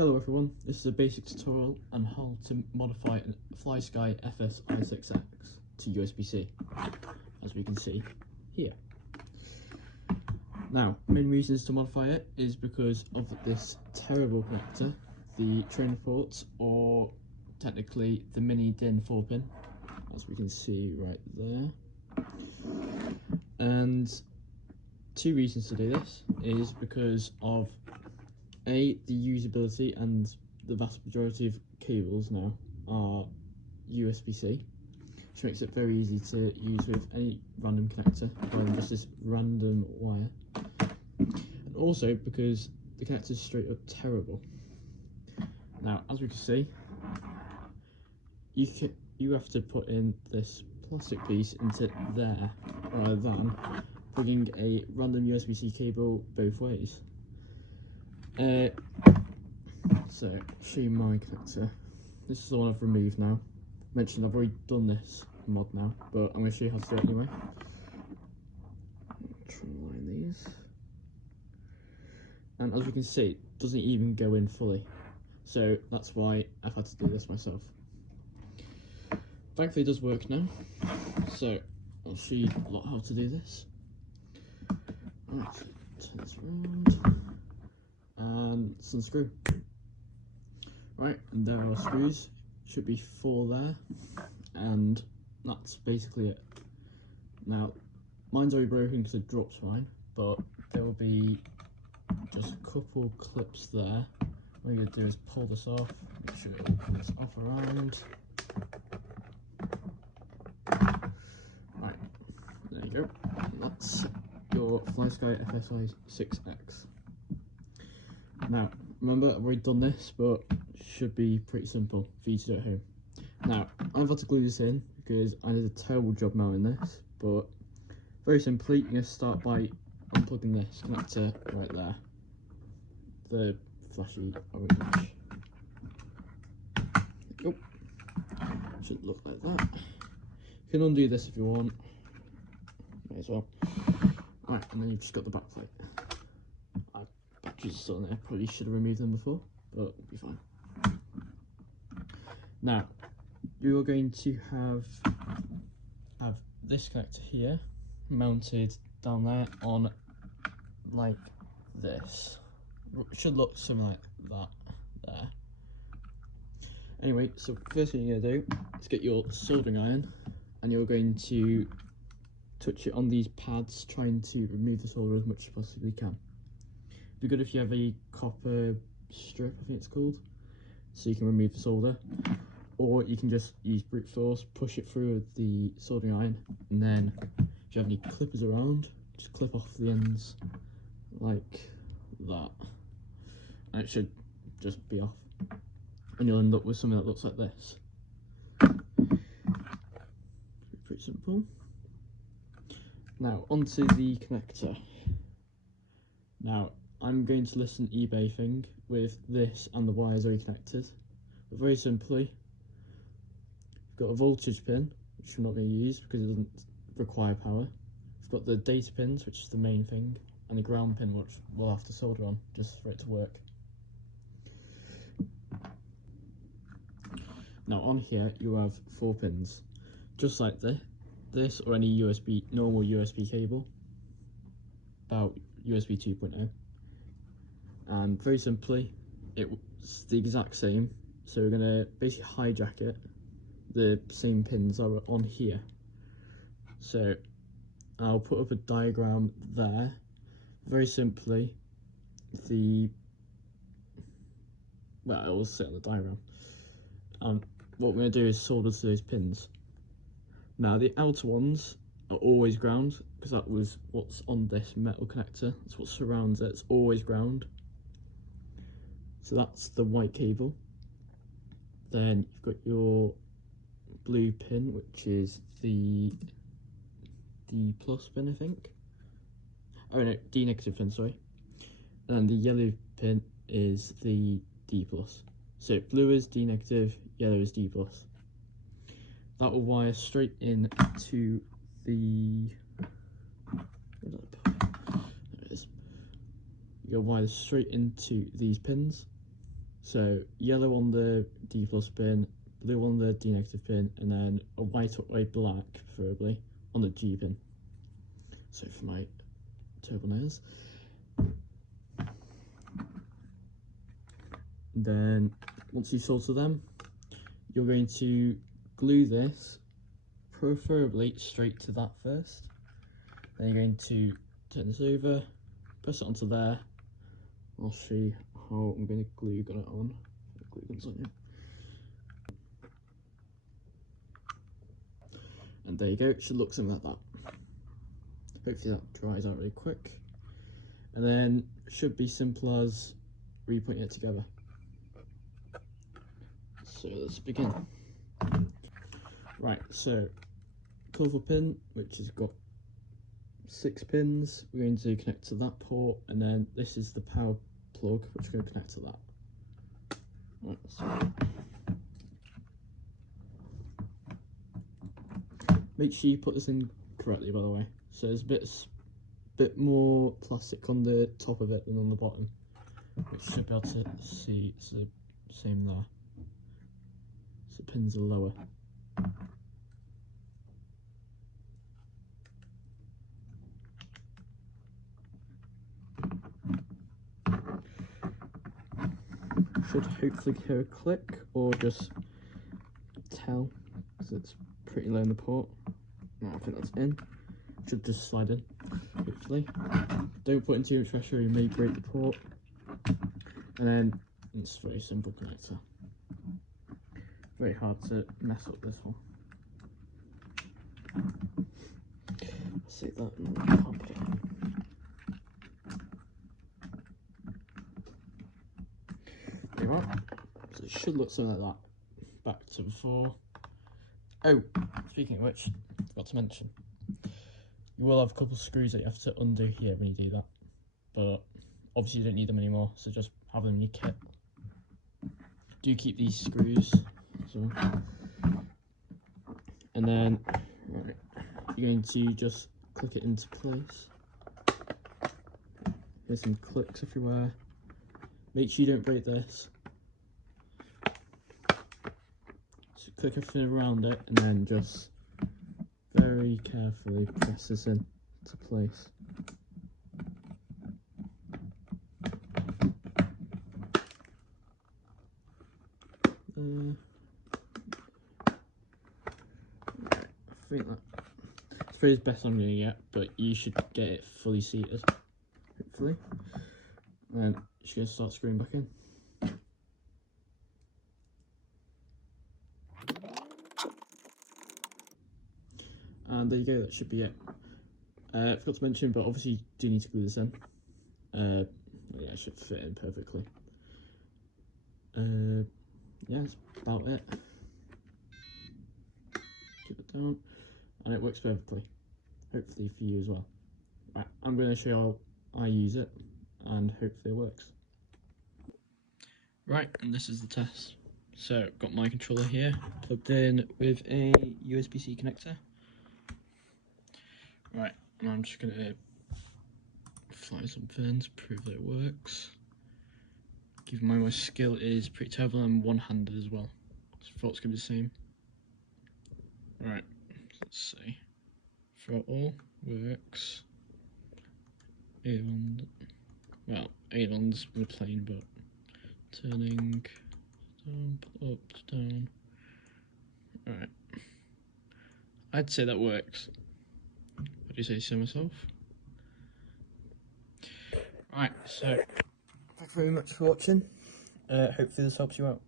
Hello everyone, this is a basic tutorial on how to modify a Flysky Fs i6x to USB-C, as we can see here. Now, main reasons to modify it is because of this terrible connector, the trainer port, or technically the mini DIN 4-pin, as we can see right there. And two reasons to do this is because of the usability, and the vast majority of cables now are USB-C, which makes it very easy to use with any random connector rather than just this random wire. And also because the connector is straight up terrible. Now, as we can see, you have to put in this plastic piece into there rather than plugging a random USB-C cable both ways. So, I'll show you my connector. This is the one I've removed now. I mentioned I've already done this mod now, but I'm going to show you how to do it anyway. I'll try and line these. And as you can see, it doesn't even go in fully. So that's why I've had to do this myself. Thankfully it does work now. So I'll show you how to do this. Alright, turn this around. And it's unscrew. Right, and there are screws. Should be 4 there, and that's basically it. Now, mine's already broken because it drops mine, but there will be just a couple clips there. What you're going to do is pull this off, make sure you pull this off around. Right, there you go. That's your Flysky Fs i6x. Now, remember, I've already done this, but it should be pretty simple for you to do at home. Now, I've had to glue this in because I did a terrible job mounting this, but very simply, you're going to start by unplugging this connector right there, the flashy orange. Yep. Should look like that. You can undo this if you want, may as well. Right, and then you've just got the back plate. Batteries are still in there, probably should have removed them before, but it'll be fine. Now, you're going to have this connector here mounted down there on like this. It should look something like that there. Anyway, so first thing you're going to do is get your soldering iron, and you're going to touch it on these pads, trying to remove the solder as much as you possibly can. It'd be good if you have a copper strip, I think it's called, so you can remove the solder, or you can just use brute force, push it through with the soldering iron, and then if you have any clippers around, just clip off the ends like that, and it should just be off, and you'll end up with something that looks like this. Pretty simple. Now onto the connector. Now, I'm going to list an eBay thing with this and the wires already connected. But very simply, we've got a voltage pin, which we're not going to use because it doesn't require power. We've got the data pins, which is the main thing, and the ground pin, which we'll have to solder on just for it to work. Now on here, you have 4 pins, just like this or any normal USB cable, about USB 2.0. And very simply, it's the exact same, so we're going to basically hijack it. The same pins are on here, so I'll put up a diagram there. Very simply, it will sit on the diagram, and what we're going to do is solder to those pins. Now the outer ones are always ground, because that was what's on this metal connector. That's what surrounds it. It's always ground. So that's the white cable. Then you've got your blue pin, which is the D plus pin, I think. Oh no, D negative pin, sorry. And the yellow pin is the D plus. So blue is D negative, yellow is D plus. That will wire straight in to the, there it is. You'll wire straight into these pins, So yellow on the D plus pin, blue on the D negative pin, and then a white or a black, preferably, on the G pin. So for my turbo nails. Then once you've sorted them, you're going to glue this, preferably straight to that first. Then you're going to turn this over, press it onto there. I'll show you how I'm going to glue gun it on. Glue guns on you. And there you go, it should look something like that. Hopefully that dries out really quick. And then it should be simple as re-putting it together. So let's begin. Right, so colourful pin, which has got 6 pins, we're going to connect to that port, and then this is the power plug, which we're going to connect to that. Right, so make sure you put this in correctly, by the way. So there's a bit more plastic on the top of it than on the bottom, which you should be able to see. It's the same there. So the pins are lower. Should hopefully hear a click or just tell, because it's pretty low in the port. No, I think that's in. Should just slide in, hopefully. Don't put in too much pressure, you may break the port. And then it's a very simple connector. Very hard to mess up this one. See that and pop it. There you are. So it should look something like that. Back to before. Oh, speaking of which, forgot to mention. You will have a couple of screws that you have to undo here when you do that. But obviously you don't need them anymore, so just have them in your kit. Do keep these screws. So. And then, right, you're going to just click it into place. There's some clicks everywhere. Make sure you don't break this. So click everything around it and then just very carefully press this into place. I think that's probably the best I'm going to get, but you should get it fully seated, hopefully. And you're just going to start screwing back in. And there you go, that should be it. I forgot to mention, but obviously you do need to glue this in. Yeah, it should fit in perfectly. Yeah, that's about it. Keep it down, and it works perfectly. Hopefully for you as well. Right, I'm going to show you how I use it, and hopefully it works. Right, and this is the test. So, I've got my controller here, plugged in with a USB-C connector. Right, and I'm just going to fly some fins, prove that it works. Given my skill is pretty terrible, I'm one-handed as well. So I thought it's going to be the same. Right, let's see. Throttle works. Aileron, well, ailerons with a plane, but turning down, up, down. Alright. I'd say that works. What do you say so myself? Right, so thank you very much for watching. Hopefully this helps you out.